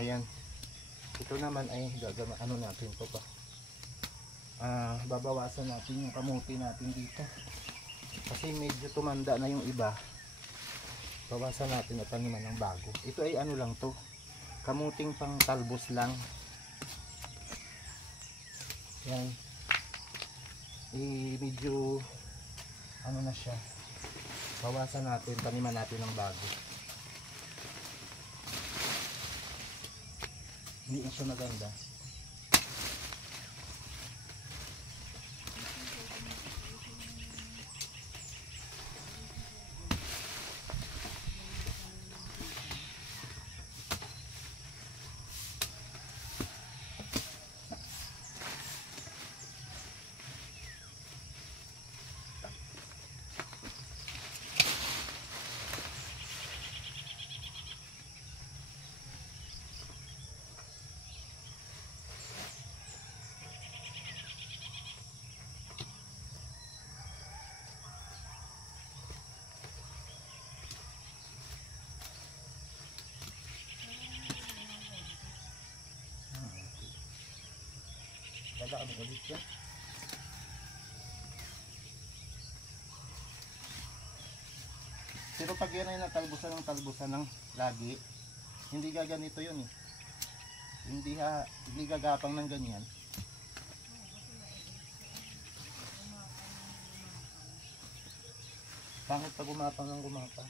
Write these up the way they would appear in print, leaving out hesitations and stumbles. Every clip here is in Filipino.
Ayan. Ito naman ay gagama ano natin to pa. Babawasan natin yung kamuti natin dito. Kasi medyo tumanda na yung iba. Bawasan natin at taniman ng bago. Ito ay ano lang to. Kamuting pang talbos lang. Yan. Medyo ano na siya. Bawasan natin, taniman natin ng bago. Hindi na siya maganda. Kaya kami ulit yan. Pero pag yan ay talbusan ng lagi, hindi gaganito yun eh. Hindi gagapang ng ganyan. Pangit pag gumapang ng gumapang.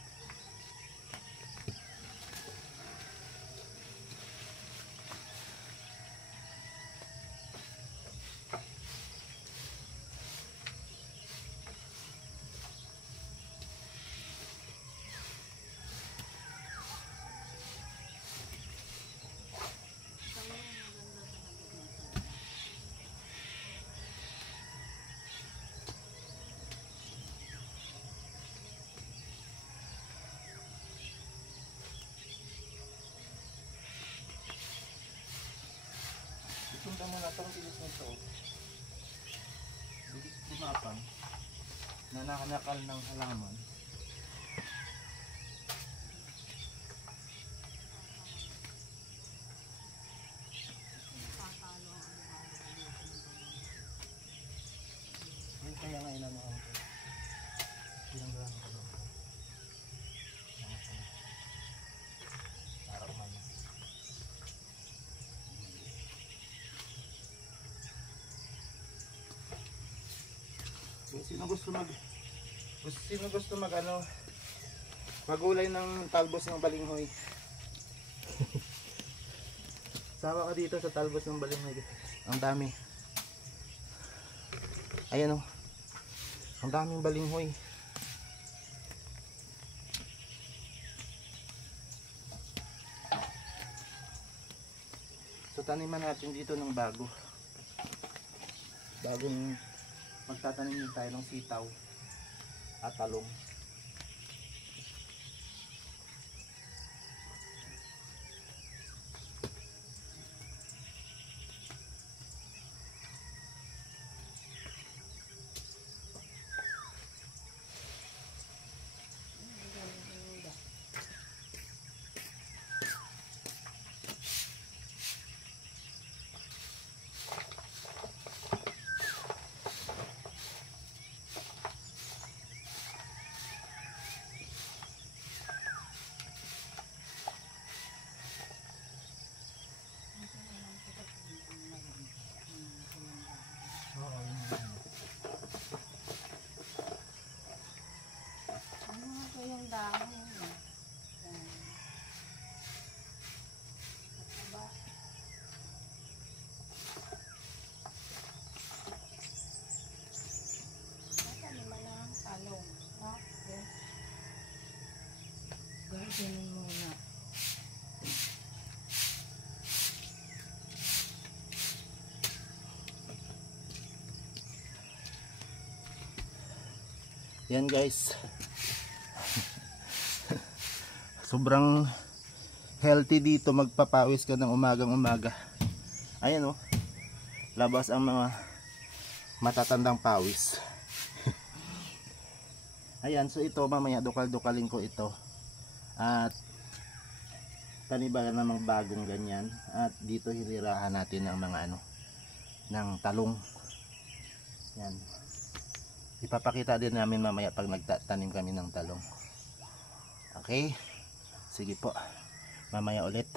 Sundan mo na itong bilis nito. Bilis gumapang na nakanakal ng halaman. Yung kaya nga inanahan ko. Pinanggahan ko lang. Para umano. Sino gusto magulay ng talbos ng balinghoy? Sama ka dito sa talbos ng balinghoy. Ang dami. Ayan oh. Ang daming balinghoy. So taniman natin dito ng bago. Bagong magtatanim tayo ng sitaw at talong. Ganun muna. Yan guys. Sobrang healthy dito, magpapawis ka ng umagang umaga. Ayan oh. Labas ang mga matatandang pawis. Ayan, so ito mamaya dukal-dukalin ko ito. At tanibagan namang bagong ganyan. At dito hilirahan natin ang mga ano, ng talong. Yan. Ipapakita din namin mamaya pag nagtatanim kami ng talong. Okay? Sige po. Mamaya ulit.